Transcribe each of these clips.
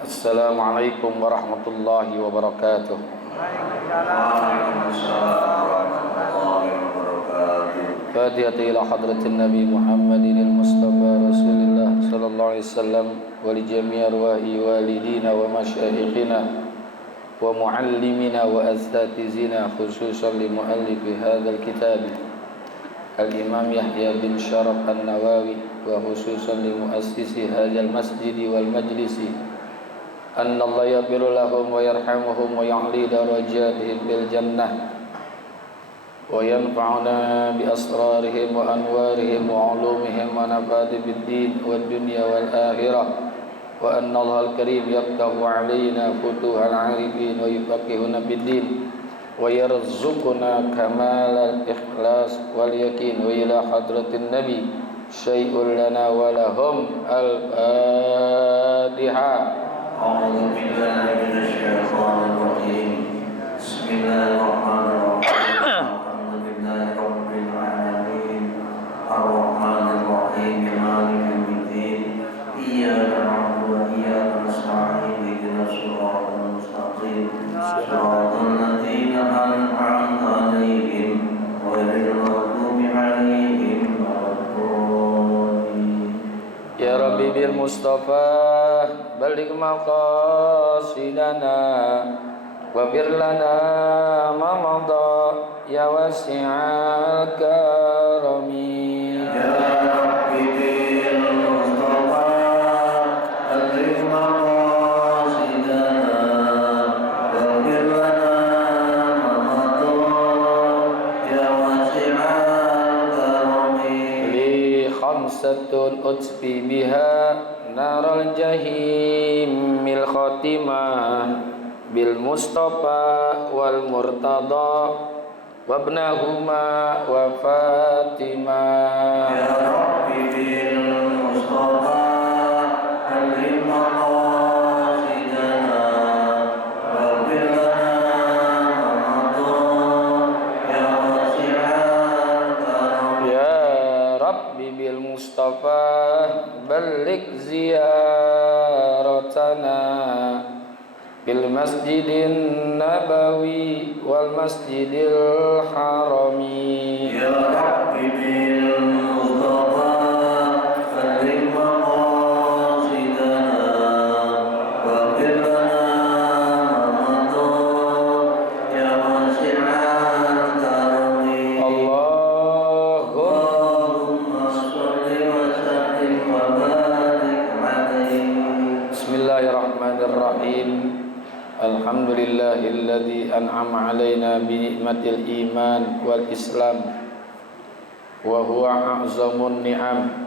Assalamualaikum warahmatullahi wabarakatuh. Fatihati ila hadratin Nabi Muhammadin al-Mustafa Rasulullah sallallahu alaihi wasallam wa li jami' arwahi walidina wa masyayikhina wa muallimina wa asatizina khususan li muallifi hadzal kitab al-Imam Yahya bin Syaraf an-Nawawi wa khususan li muassisi hadzal masjid wal majlisi anna Allah yaghfiru lahum wa yarhamuhum wa ya'li darajatihim bil jannah wa yanfa'una bi asrarihim wa anwarihim wa 'ulumihim wa nafa'ati bid din wad dunya wal akhirah wa anna Allah al-karim yaftahu 'alaina futuhal 'arifin wa yufaqihuna bid din wa yarzuquna kamalal ikhlas wal yakin wa ila hadratin nabi syai'un lana wa lahum al-Fatihah. أعوذ بالله من الشيطان الرجيم بسم الله الرحمن الرحيم الحمد لله رب العالمين الرحمن الرحيم مالك يوم الدين إياك نعبد وإياك نستعين اهدنا الصراط المستقيم صراط الذين أنعمت عليهم غير المغضوب عليهم ولا الضالين. Ya Rabbi bil Mustafa balik maqasidana wafir lana ma madha ya wasi'al karami. Ya Rabbi bil Mustafa balik maqasidana wafir lana ma madha ya wasi'al karami. Li khamsatun utfi biha naral jahim mil khatimah bil Mustafa wal Murtada wabnahuma wa Fatimah. Ya Rabbi bil Mustafa alim maqasidana wafir lana ma madha ya wasi'al karami. Ya Rabbi bil Mustafa balik ziyaratana bil masjidin nabawi wal masjidil harami. Ya Rabbi bil Mustafa alim maqasidana wafir lana ma madha ya wasi'al karami. Allahumma sholli wa sallim wa barik alaihi. Bismillahirrahmanirrahim. Alhamdulillahilladzi an'ama alaina bi ni'matil iman wal islam wa huwa a'zamun ni'am.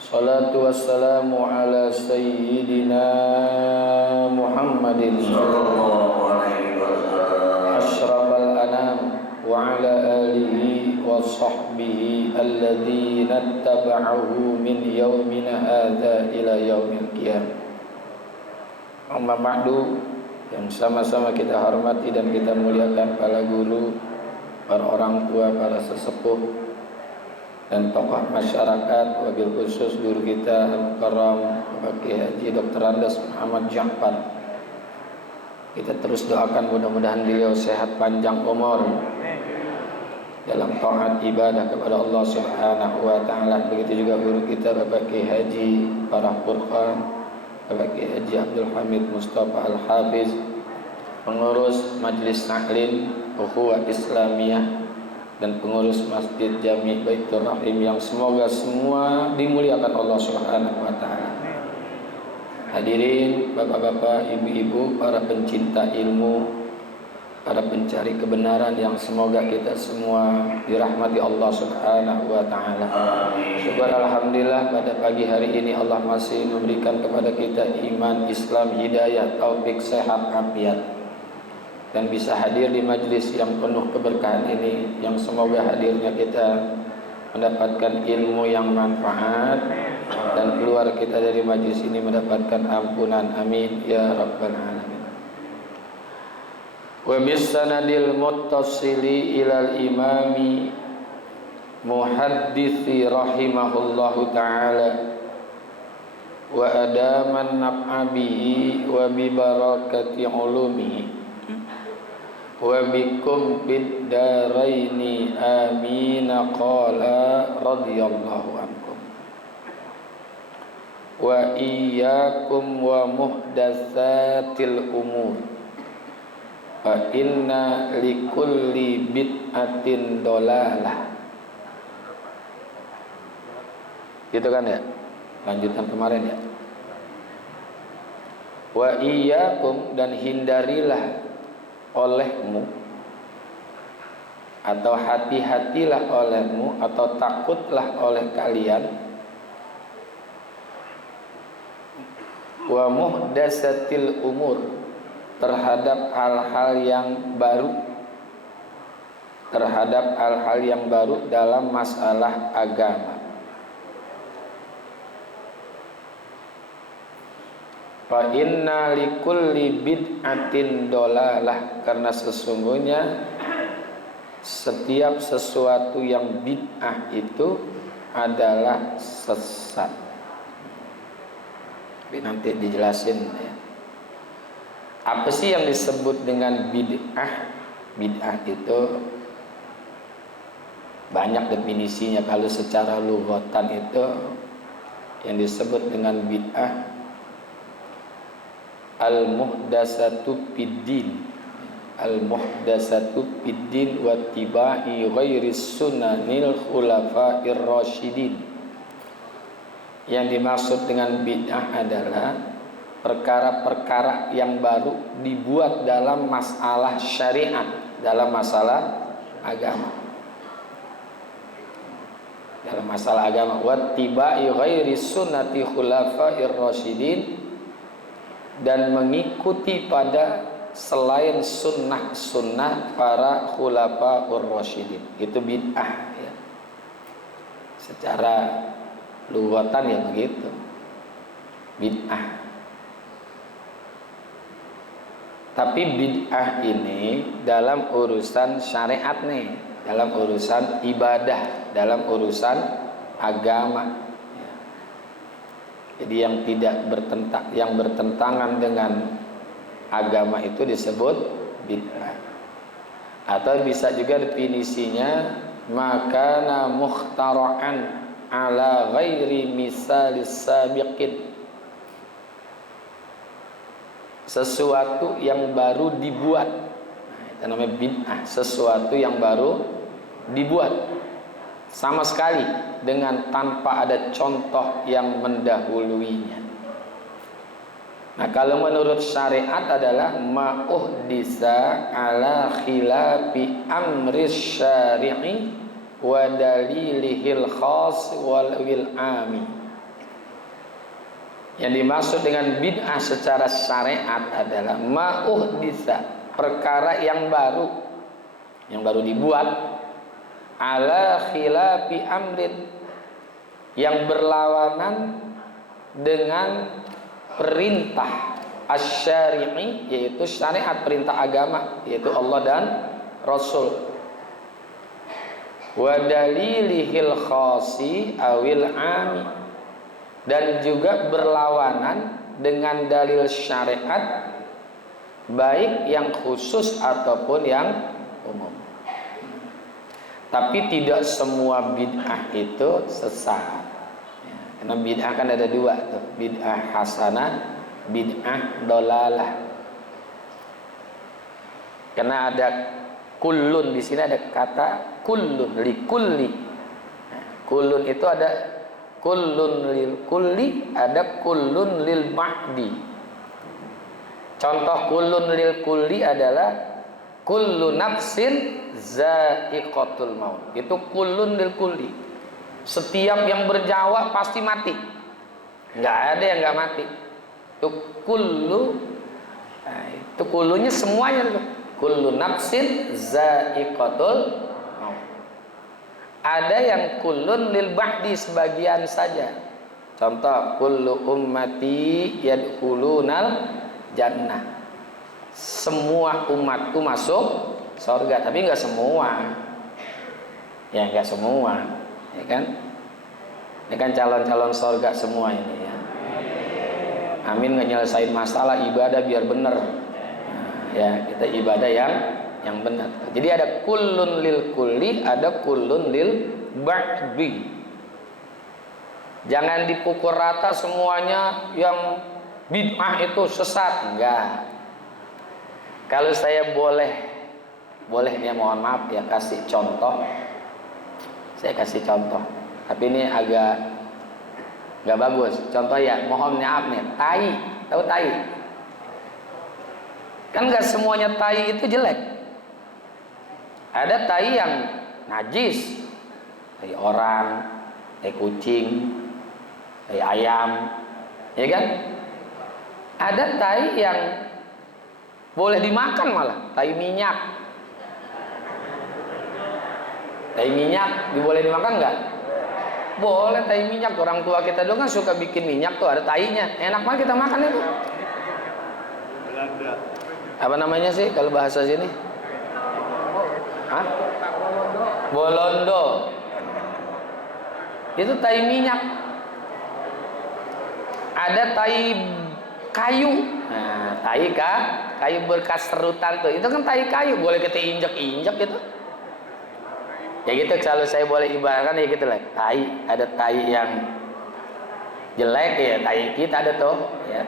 Salatu wassalamu ala sayyidina Muhammadin Sallallahu alaihi wasallam. asyrafal anam wa ala alihi wa sahbihi alladzina ittaba'uhu min yaumina hadza ila yaumil qiyamah. Amma ba'du, yang sama-sama kita hormati dan kita muliakan para guru, para orang tua, para sesepuh dan tokoh masyarakat, wabil khusus guru kita Al-Mukarram Bapak Kiai Haji Dr. Andes Muhammad Ja'far. Kita terus doakan mudah-mudahan beliau sehat panjang umur dalam taat ibadah kepada Allah Subhanahu wa taala. Begitu juga guru kita Bapak Kiai Haji Farah Furqan, Bapak Kiai Haji Abdul Hamid Mustafa Al-Hafiz, pengurus Majelis Taklim Ukhuwah Islamiyah dan pengurus Masjid Jami' Baitur Rahim yang semoga semua dimuliakan Allah Subhanahu wa taala. Hadirin bapak-bapak, ibu-ibu, para pencinta ilmu, para pencari kebenaran yang semoga kita semua dirahmati Allah Subhanahu wa taala. Syukur alhamdulillah pada pagi hari ini Allah masih memberikan kepada kita iman, Islam, hidayah, taufik, sehat, afiat dan bisa hadir di majlis yang penuh keberkahan ini, yang semoga hadirnya kita mendapatkan ilmu yang manfaat dan keluar kita dari majlis ini mendapatkan ampunan. Amin ya rabbal alamin. Wa bisanadil muttasili ilal imami muhaddithi rahimahullahu ta'ala wa adaman naf'a bihi wa bi barakati ulumihi wa bikum fid daraini amin. Qala radhiyallahu ankum. Wa iyyakum wa muhdatsatil umur fa inna likulli bid'atin dolalah. Gitu kan ya? Lanjutan kemarin ya. Wa iyyakum, dan hindarilah olehmu atau hati-hatilah olehmu atau takutlah oleh kalian wa muhdatsatil umur, terhadap hal-hal yang baru, dalam masalah agama. Fa inna likulli bid'atin dolalah, karena sesungguhnya setiap sesuatu yang bid'ah itu adalah sesat. Nanti dijelasin ya. Apa sih yang disebut dengan bid'ah? Bid'ah itu banyak definisinya. Kalau secara lughatan itu yang disebut dengan bid'ah al-muhdatsatu fid-din, al-muhdatsatu fid-din wa tibai ghairi sunnanil khulafa'ir rasyidin. Yang dimaksud dengan bid'ah adalah perkara-perkara yang baru dibuat dalam masalah syariat, dalam masalah agama. Dalam masalah agama, wa tibai ghairi sunnati khulafa'ir rasyidin, dan mengikuti pada selain sunnah-sunnah para khulafa'ur rasyidin. Itu bid'ah ya. Secara lughatan ya begitu, bid'ah. Tapi bid'ah ini dalam urusan syariat nih, dalam urusan ibadah, dalam urusan agama. Jadi yang bertentangan dengan agama itu disebut bid'ah. Atau bisa juga definisinya makana mukhtara'an ala ghairi misalis sabiqin, sesuatu yang baru dibuat. Itu namanya bid'ah, sesuatu yang baru dibuat sama sekali dengan tanpa ada contoh yang mendahuluinya. Nah, kalau menurut syariat adalah ma'uhdisa ala khilafi amris syari'i wa dalilihil khas wal wil ami. Yang dimaksud dengan bid'ah secara syariat adalah ma'uhdisa, perkara yang baru dibuat, ala khilafi amrin, yang berlawanan dengan perintah asy-syari'i, yaitu syariat, perintah agama, yaitu Allah dan Rasul, wa dalilihil khasi awil ami, dan juga berlawanan dengan dalil syariat baik yang khusus ataupun yang umum. Tapi tidak semua bid'ah itu sesat. Karena bid'ah kan ada dua tuh, bid'ah hasanah, bid'ah dolalah. Karena ada kullun, di sini ada kata kullun, likulli. Kullun itu ada kullun lil kulli, ada kullun lil ba'di. Contoh kullun lil kulli adalah kullu nafsin za'iqatul maut. Itu kullun lil kulli. Setiap yang berjawa pasti mati. Enggak ada yang enggak mati. Itu kullu. Nah, itu kullunya semuanya itu. Kullu nafsin za'iqatul maut. Ada yang kullun lil ba'di, sebagian saja. Contoh kullu ummati yadkhulunal jannah. Semua umatku masuk surga, tapi enggak semua. Ya enggak semua, ya kan? Ini kan calon-calon surga semua ini ya. Amin nggak nyelesain masalah, ibadah biar bener. Ya, kita ibadah yang benar. Jadi ada kullun lil kulli, ada kullun lil ba'di. Jangan dipukul rata semuanya yang bid'ah itu sesat, enggak. Kalau saya boleh nih, mohon maaf ya, kasih contoh. Saya kasih contoh, tapi ini agak nggak bagus. Contoh ya, mohon maaf nih, tai, tahu tai? Kan nggak semuanya tai itu jelek. Ada tai yang najis, tai orang, tai kucing, tai ayam, ya kan? Ada tai yang boleh dimakan malah, tai minyak. Tai minyak boleh dimakan nggak? Boleh, tai minyak. Orang tua kita dulu kan suka bikin minyak tuh, ada tainya. Enak banget kita makan itu. Apa namanya sih kalau bahasa sini? Hah? Bolondo. Itu tai minyak. Ada tai kayu. Nah, kayu berkas serutan tuh. Itu kan tai kayu, boleh kita injak-injak gitu. Ya gitu, kalau saya boleh ibaratkan ya gitu lah. Tai, ada tai yang jelek ya, tai kita ada tuh, ya.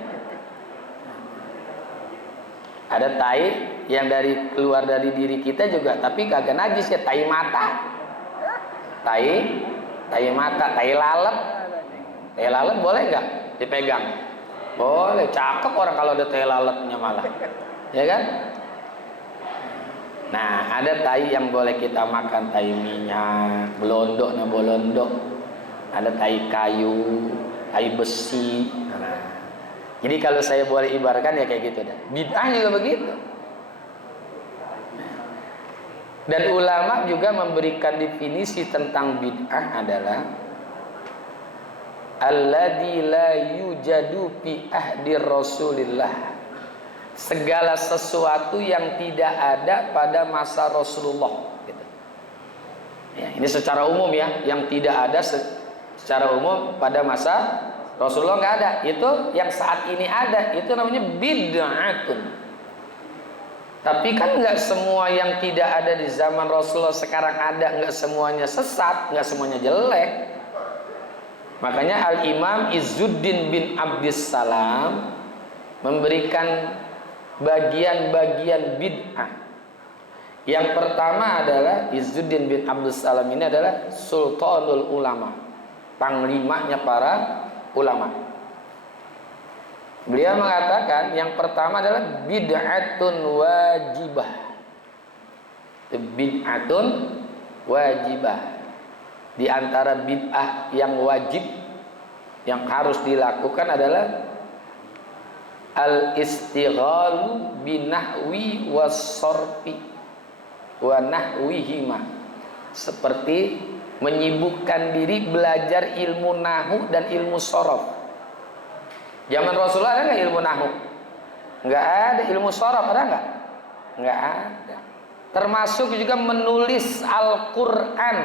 Ada tai yang keluar dari diri kita juga, tapi kagak najis ya, tai mata. Tai mata, tai lalat. Tai lalat boleh nggak dipegang? Boleh, cakep orang kalau ada tai lalatnya malah. Ya kan? Nah, ada tai yang boleh kita makan, tai minyak, bolondo. Ada tai kayu, tai besi. Nah, jadi kalau saya boleh ibaratkan ya kayak gitu dah. Bid'ah juga begitu. Dan ulama juga memberikan definisi tentang bid'ah adalah alladzi la yujadu fi ahdi Rasulillah. Segala sesuatu yang tidak ada pada masa Rasulullah gitu. Ya, ini secara umum ya, yang tidak ada secara umum pada masa Rasulullah nggak ada. Itu yang saat ini ada, itu namanya bid'atun. Tapi kan nggak semua yang tidak ada di zaman Rasulullah sekarang ada, nggak semuanya sesat, nggak semuanya jelek. Makanya Al-Imam Izzuddin bin Abdissalam memberikan bagian-bagian bid'ah. Yang pertama adalah Izzuddin bin Abdussalam ini adalah Sultanul Ulama, panglimanya para ulama. Beliau mengatakan yang pertama adalah bid'atun wajibah. Bid'atun wajibah. Di antara bid'ah yang wajib yang harus dilakukan adalah al-istighalu binahwi was-sarfi wa nahwihima, seperti menyibukkan diri belajar ilmu nahwu dan ilmu sorof. Zaman Rasulullah ada nggak ilmu nahwu? Nggak ada. Ilmu sorof ada nggak? Nggak ada. Termasuk juga menulis Al-Quran.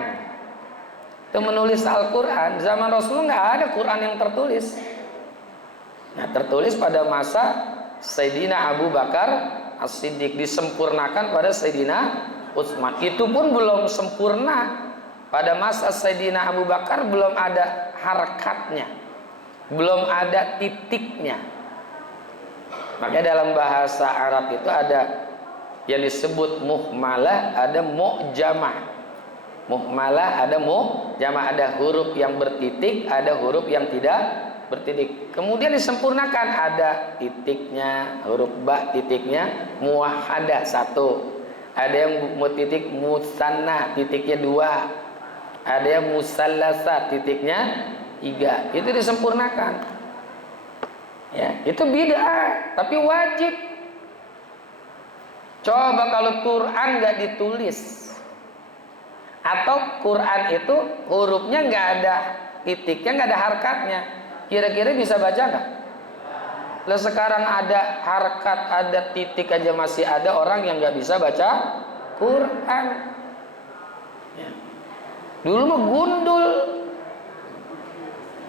Itu menulis Al-Quran, zaman Rasulullah nggak ada Quran yang tertulis. Nah, tertulis pada masa Sayyidina Abu Bakar As-Siddiq, disempurnakan pada Sayyidina Utsman. Itu pun belum sempurna. Pada masa Sayyidina Abu Bakar belum ada harakatnya, belum ada titiknya. Makanya dalam bahasa Arab itu ada yang disebut muhmalah, ada mu'jamah. Muhmalah ada mu'jamah, ada huruf yang bertitik, ada huruf yang tidak bertitik. Kemudian disempurnakan, ada titiknya, huruf ba titiknya muwahhadah satu, ada yang titik musanna titiknya dua, ada yang musallasa titiknya tiga. Itu disempurnakan. Ya, itu bid'ah, tapi wajib. Coba kalau Quran nggak ditulis, atau Quran itu hurufnya nggak ada titiknya, nggak ada harakatnya, kira-kira bisa baca nggak? Lah sekarang ada harakat, ada titik aja masih ada orang yang nggak bisa baca Quran. Ya. Dulu mah gundul,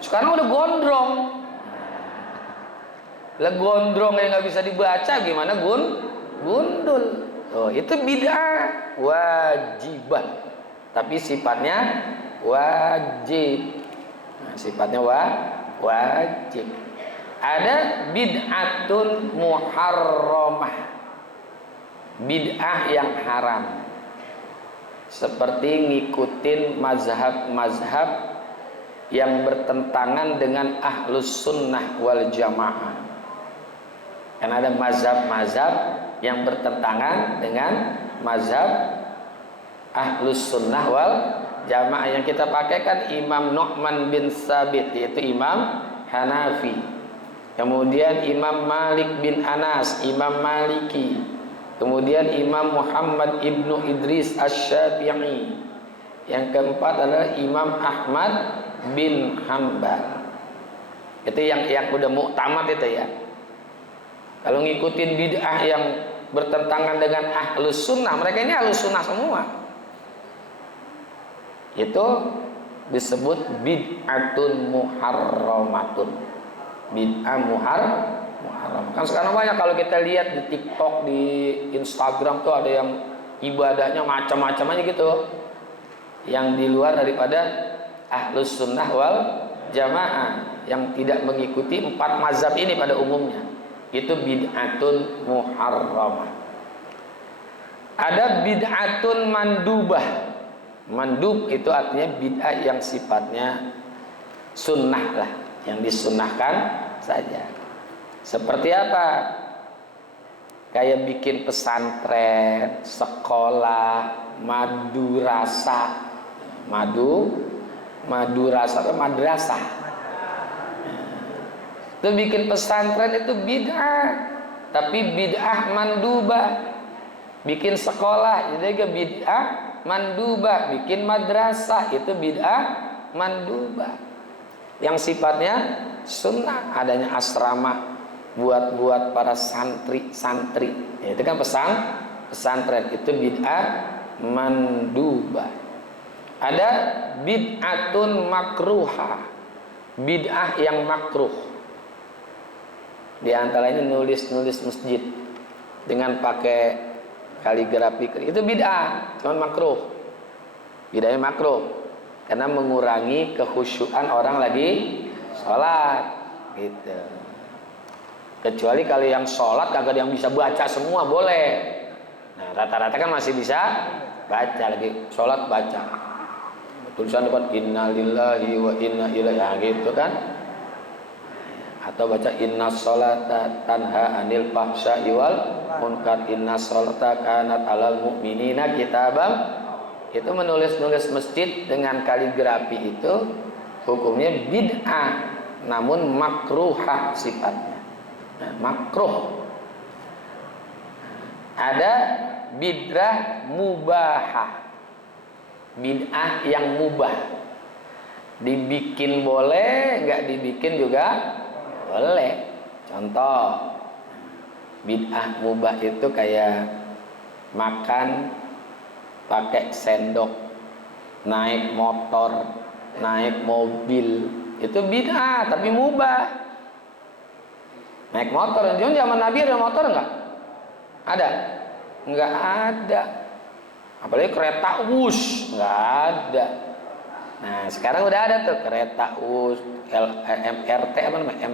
sekarang udah gondrong. Lah gondrong yang nggak bisa dibaca gimana gundul. Oh, itu bid'ah wajibah. Tapi sifatnya wajib. Nah, sifatnya wajib. Ada bid'atun muharramah. Bid'ah yang haram. Seperti ngikutin mazhab-mazhab yang bertentangan dengan ahlus sunnah wal jamaah. Kan ada mazhab-mazhab yang bertentangan dengan mazhab ahlus sunnah wal jamaah. Yang kita pakai kan Imam Nu'man bin Sabit, yaitu Imam Hanafi. Kemudian Imam Malik bin Anas, Imam Maliki. Kemudian Imam Muhammad ibnu Idris Asy-Syafi'i. Yang keempat adalah Imam Ahmad bin Hanbal. Itu yang udah muktamad itu ya. Kalau ngikutin bid'ah yang bertentangan dengan ahlus sunnah, mereka ini ahlus sunnah semua. Itu disebut bid'atun muharramatun. Bid'ah muharram. Kan sekarang banyak kalau kita lihat di TikTok, di Instagram tuh ada yang ibadahnya macam-macam aja gitu. Yang di luar daripada ahlus sunnah wal jamaah, yang tidak mengikuti 4 mazhab ini pada umumnya. Itu bid'atun muharramah. Ada bid'atun mandubah. Mandub itu artinya bid'ah yang sifatnya sunnah lah, yang disunnahkan saja. Seperti apa? Kayak bikin pesantren, sekolah, madrasah. Madrasah atau madrasah. Itu bikin pesantren itu bid'ah, tapi bid'ah mandubah. Bikin sekolah itu juga bid'ah mandubah. Bikin madrasah itu bid'ah mandubah. Yang sifatnya sunnah, adanya asrama buat para santri. Itu kan pesantren itu bid'ah mandubah. Ada bid'atun makruhah, bid'ah yang makruh. Di antaranya nulis masjid dengan pakai kaligrafi, itu bid'ah, cuman makruh. Bid'ahnya makruh karena mengurangi kekhusyuan orang lagi sholat gitu. Kecuali kalau yang sholat kagak yang bisa baca semua boleh. Nah, rata-rata kan masih bisa baca, lagi sholat baca. Tulisan depan inna lillahi wa inna ilaihi gitu kan. Atau baca inna sholata tanha anil fahsya'i wal munkar, inna sholata kanat alal mu'minina kitabam. Itu menulis masjid dengan kaligrafi itu hukumnya bid'ah, namun makruhah sifatnya. Nah, makruh. Ada bid'ah mubahah, bid'ah yang mubah. Dibikin boleh, nggak dibikin juga boleh. Contoh bid'ah mubah itu kayak makan pakai sendok, naik motor, naik mobil, itu bid'ah tapi mubah. Naik motor, zaman Nabi ada motor enggak? Ada? Enggak ada. Apalagi kereta wush, enggak ada. Nah, sekarang udah ada tuh kereta wush, MRT apa namanya?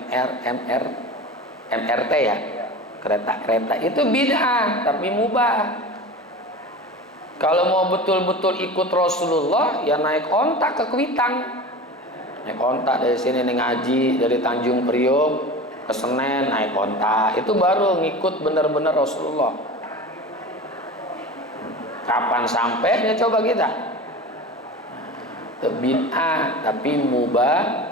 MRT ya. Kereta itu bid'ah tapi mubah. Kalau mau betul-betul ikut Rasulullah, ya naik onta ke Kuitang. Naik onta dari sini nih ngaji, dari Tanjung Priok ke Senen naik onta. Itu baru ngikut benar-benar Rasulullah. Kapan sampainya coba kita? Itu bid'ah tapi mubah.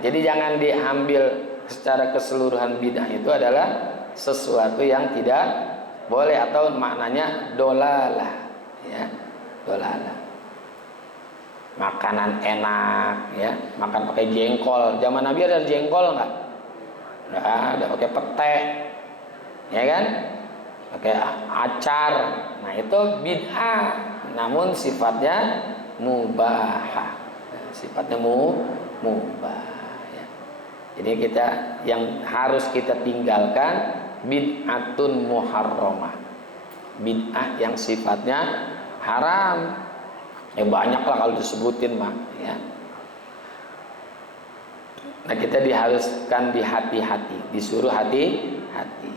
Jadi jangan diambil secara keseluruhan bid'ah itu adalah sesuatu yang tidak boleh atau maknanya dolalah. Ya, dolalah. Makanan enak, ya, makan pakai jengkol. Zaman Nabi ada jengkol nggak? Nggak ada. Pakai pete, ya kan? Pakai acar. Nah itu bid'ah, namun sifatnya mubah. Sifatnya mubah. Ya. Jadi kita yang harus kita tinggalkan bid'atun muharramah. Bid'ah yang sifatnya haram. Ya banyak lah kalau disebutin mah ya. Nah kita diharuskan dihati-hati, disuruh hati-hati.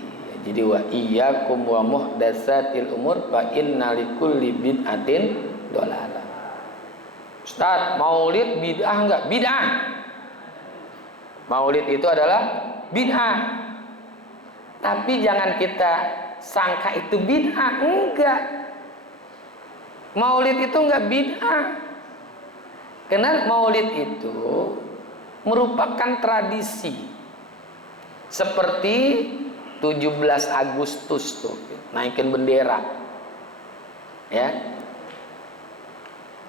Jadi wa iyyakum wa muhdatsatil umur fa inna likulli bid'atin dhalalah. Ustaz, maulid bid'ah enggak? Bid'ah. Maulid itu adalah bid'ah. Tapi jangan kita sangka itu bid'ah, enggak. Maulid itu enggak bid'ah. Karena maulid itu merupakan tradisi. Seperti 17 Agustus tuh, naikin bendera. Ya.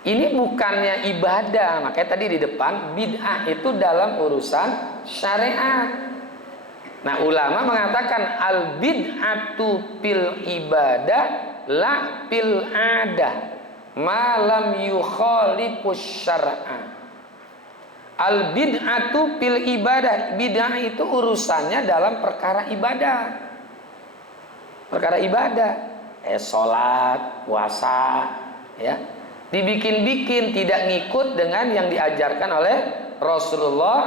Ini bukannya ibadah, makanya tadi di depan bid'ah itu dalam urusan syariat. Nah, ulama mengatakan al bid'atu fil ibadah la fil adah malam yukhalifus syar'a. Al bid'atu fil ibadah, bid'ah itu urusannya dalam perkara ibadah. Perkara ibadah, salat, puasa, ya. Dibikin-bikin, tidak ngikut dengan yang diajarkan oleh Rasulullah,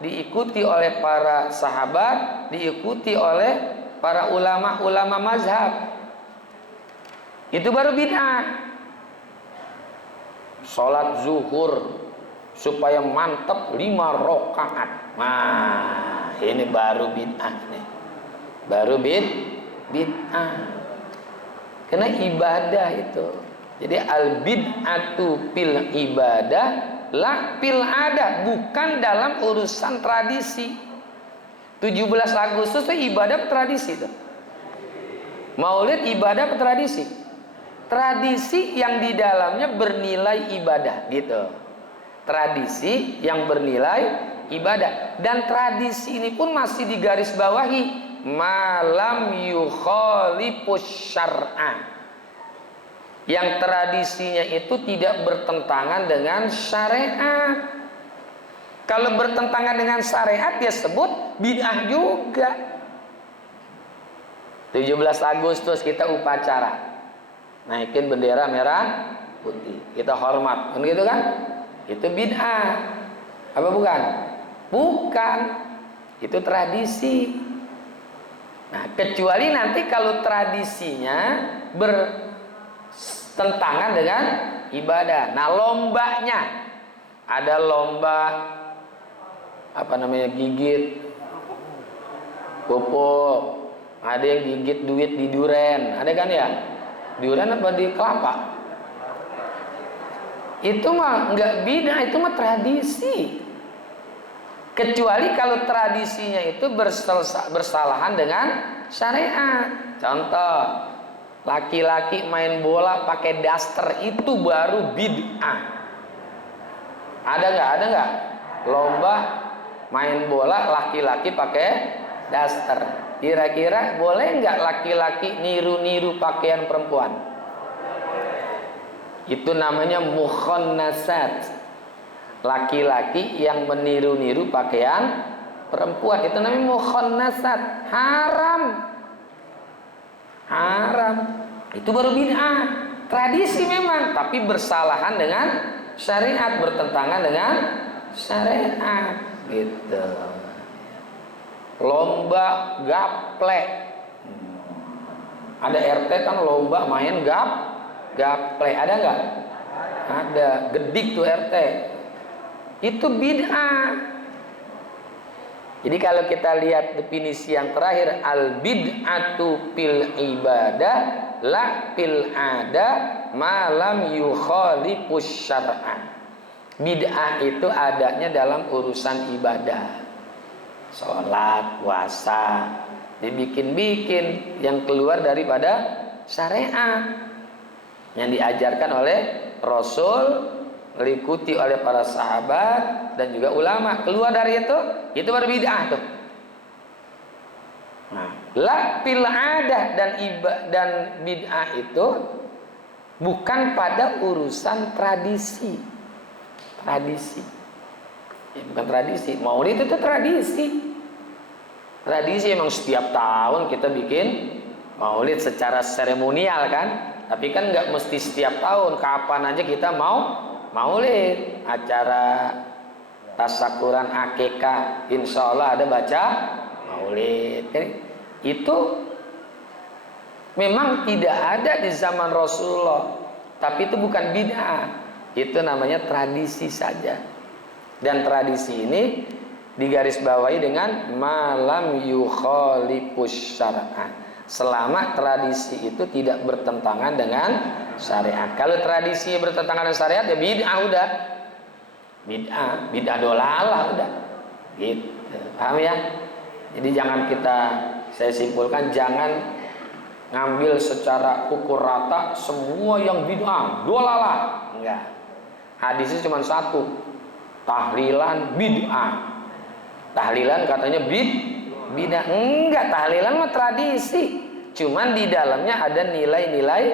diikuti oleh para sahabat, diikuti oleh para ulama-ulama mazhab. Itu baru bid'ah. Salat zuhur supaya mantap 5 rakaat. Nah, ini baru bid'ah nih. Baru bid'ah. Karena ibadah itu. Jadi al bid'atu fil ibadah la fil ada, bukan dalam urusan tradisi. 17 Agustus itu ibadah tradisi itu. Maulid ibadah tradisi. Tradisi yang di dalamnya bernilai ibadah gitu. Tradisi yang bernilai ibadah, dan tradisi ini pun masih digarisbawahi malam yukhalifus syar'a. Yang tradisinya itu tidak bertentangan dengan syariat. Kalau bertentangan dengan syariat dia sebut bid'ah juga. 17 Agustus kita upacara, naikin bendera merah putih, kita hormat, kan gitu kan? Itu bid'ah. Apa bukan? Bukan. Itu tradisi. Nah, kecuali nanti kalau tradisinya bertentangan dengan ibadah. Nah, lombanya ada lomba gigit pupuk, ada yang gigit duit di duren, ada kan ya? Duren apa di kelapa? Itu mah enggak bid'ah, itu mah tradisi. Kecuali kalau tradisinya itu bersalahan dengan syariat. Contoh, laki-laki main bola pakai daster, itu baru bid'ah. Ada nggak? Lomba main bola laki-laki pakai daster. Kira-kira boleh nggak laki-laki niru-niru pakaian perempuan? Itu namanya mukhannasat. Laki-laki yang meniru-niru pakaian perempuan, itu namanya mukhannasat. Haram. Itu baru bid'ah. Tradisi memang, tapi bersalahan dengan syariat, bertentangan dengan syariat gitu. Lomba gaplek. Ada RT kan lomba main gaplek, ada nggak? Ada. Gedik tuh RT. Itu bid'ah. Jadi kalau kita lihat definisi yang terakhir, al bid'atu fil ibadah la fil ada malam yukhalifus syar'a. Bid'ah itu adanya dalam urusan ibadah, sholat, puasa, dibikin-bikin yang keluar daripada syariat yang diajarkan oleh Rasul, diikuti oleh para sahabat dan juga ulama. Keluar dari itu baru bid'ah tuh. Nah, la fil adah dan bid'ah itu bukan pada urusan tradisi. Ya, bukan tradisi. Maulid itu tradisi. Tradisi emang setiap tahun kita bikin maulid secara seremonial kan. Tapi kan nggak mesti setiap tahun. Kapan aja kita mau maulid. Acara tasakuran akikah, insya Allah ada baca maulid. Itu memang tidak ada di zaman Rasulullah. Tapi itu bukan bid'ah. Itu namanya tradisi saja. Dan tradisi ini digarisbawahi dengan malam yukhalifus syar'a. Selama tradisi itu tidak bertentangan dengan syariat. Kalau tradisi bertentangan dengan syariat ya bid'ah udah. Bid'ah dolalah udah. Gitu. Paham ya? Jadi jangan saya simpulkan, jangan ngambil secara ukur rata semua yang bid'ah dolalah. Enggak. Hadisnya cuma satu. Tahlilan bid'ah. Tahlilan katanya bid'ah. Enggak, tahlilan mah tradisi. Cuman di dalamnya ada nilai-nilai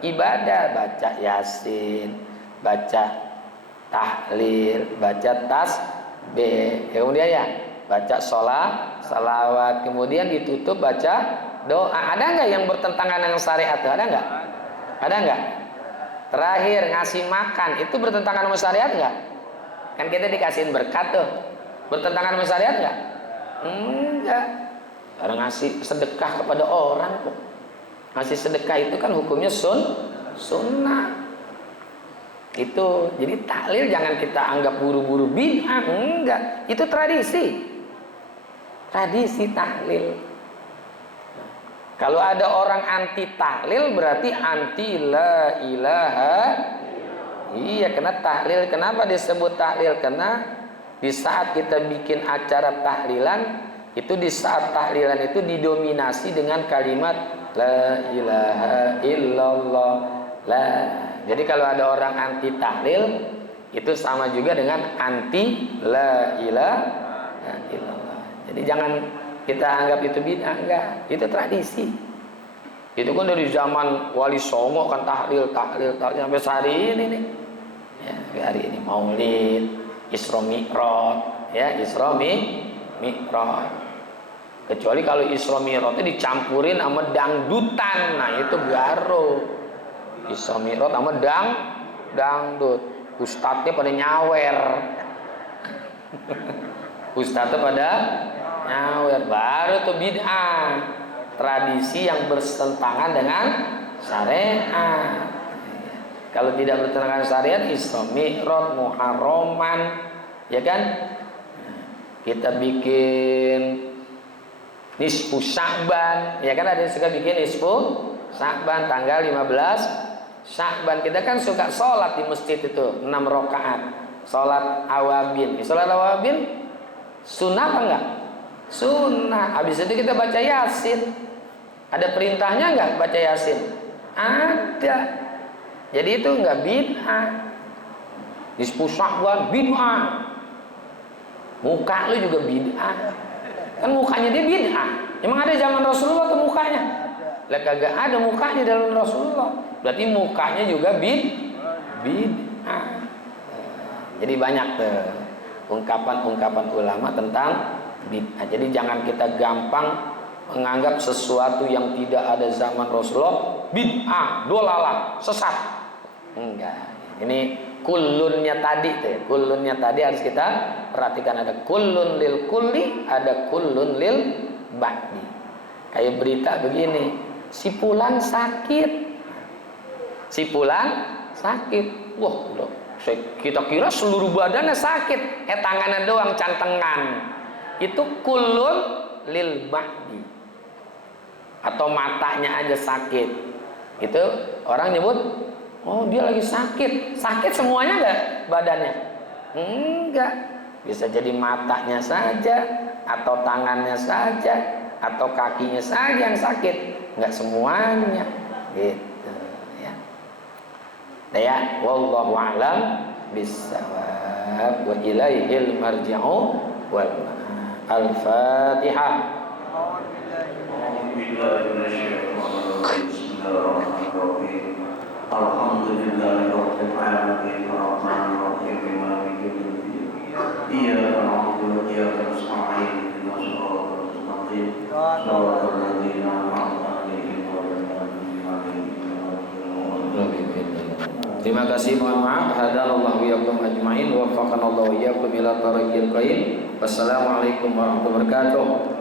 ibadah, baca Yasin, baca tahlil, baca tasbih. Kemudian ya, baca salawat, kemudian ditutup baca doa. Ada nggak yang bertentangan dengan syariat? Ada nggak? Ada nggak? Terakhir ngasih makan itu bertentangan sama syariat nggak? Kan kita dikasihin berkat tuh. Bertentangan sama syariat nggak? Enggak. Orang ngasih sedekah kepada orang kok. Ngasih sedekah itu kan hukumnya sunnah. Itu jadi tahlil jangan kita anggap buru-buru bid'ah. Enggak. Itu tradisi. Tradisi tahlil. Kalau ada orang anti tahlil berarti anti la ilaha. Iya, karena tahlil. Kenapa disebut tahlil? Karena di saat kita bikin acara tahlilan, itu di saat tahlilan itu didominasi dengan kalimat la ilaha illallah. Jadi kalau ada orang anti tahlil itu sama juga dengan anti la ilaha illallah. Jadi jangan kita anggap itu bid'ah, enggak. Itu tradisi. Itu kan dari zaman Wali Songo kan tahlil sampai hari ini nih. Ya, hari ini Maulid, Isra Mi'raj, ya, Isra Mi'raj. Kecuali kalau Isra Mi'rajnya dicampurin sama dangdutan, nah itu baru Isra Mi'raj sama dangdut. Ustadznya pada nyawer. Ustadznya pada nyawer, baru tuh bid'ah. Tradisi yang bertentangan dengan syariat. Kalau tidak bertentangan dengan syariat, Isra Mi'raj, Muharraman, ya kan? Kita bikin Nisfu Sya'ban, ya kan, ada yang suka bikin Nisfu Sya'ban tanggal 15 Sya'ban. Kita kan suka sholat di masjid itu 6 rakaat, sholat awabin. Sholat awabin sunnah apa enggak? Sunnah. Habis itu kita baca Yasin. Ada perintahnya enggak baca Yasin? Ada. Jadi itu enggak bid'ah. Nisfu Sya'ban bid'ah. Muka lu juga bid'ah. Kan mukanya dia bid'ah. Emang ada zaman Rasulullah tuh mukanya? Lah kagak ada mukanya dalam Rasulullah. Berarti mukanya juga bid'ah. Jadi banyak tuh ungkapan-ungkapan ulama tentang bid'ah. Jadi jangan kita gampang menganggap sesuatu yang tidak ada zaman Rasulullah bid'ah, dolalah, sesat. Enggak. Ini kullunnya tadi tuh ya. Kullunnya tadi harus kita perhatikan, ada kullun lil kulli, ada kullun lil ba'di. Kayak berita begini, si Fulan sakit. Si Fulan sakit. Wah, kita kira seluruh badannya sakit, tangannya doang cantengan. Itu kullun lil ba'di. Atau matanya aja sakit. Itu orang nyebut, oh dia lagi sakit. Sakit semuanya enggak badannya? Enggak. Bisa jadi matanya saja, atau tangannya saja, atau kakinya saja yang sakit. Enggak semuanya. Gitu ya. Nah ya, wallahu a'lam bissawab wa ilaihil marji'u wal ma'ab. Al-Fatihah. Alhamdulillahirabbil alamin arrahmanir rahim maliki yaumiddin إياك نعبد وإياك نستعين اهدنا الصراط المستقيم صراط الذين أنعمت عليهم غير المغضوب عليهم ولا الضالين. Terima kasih, mohon maaf. Hadanallahu iyyakum ajmain wa waffaqanallahu iyyakum ila thariqil qayyim. Wassalamualaikum warahmatullahi wabarakatuh.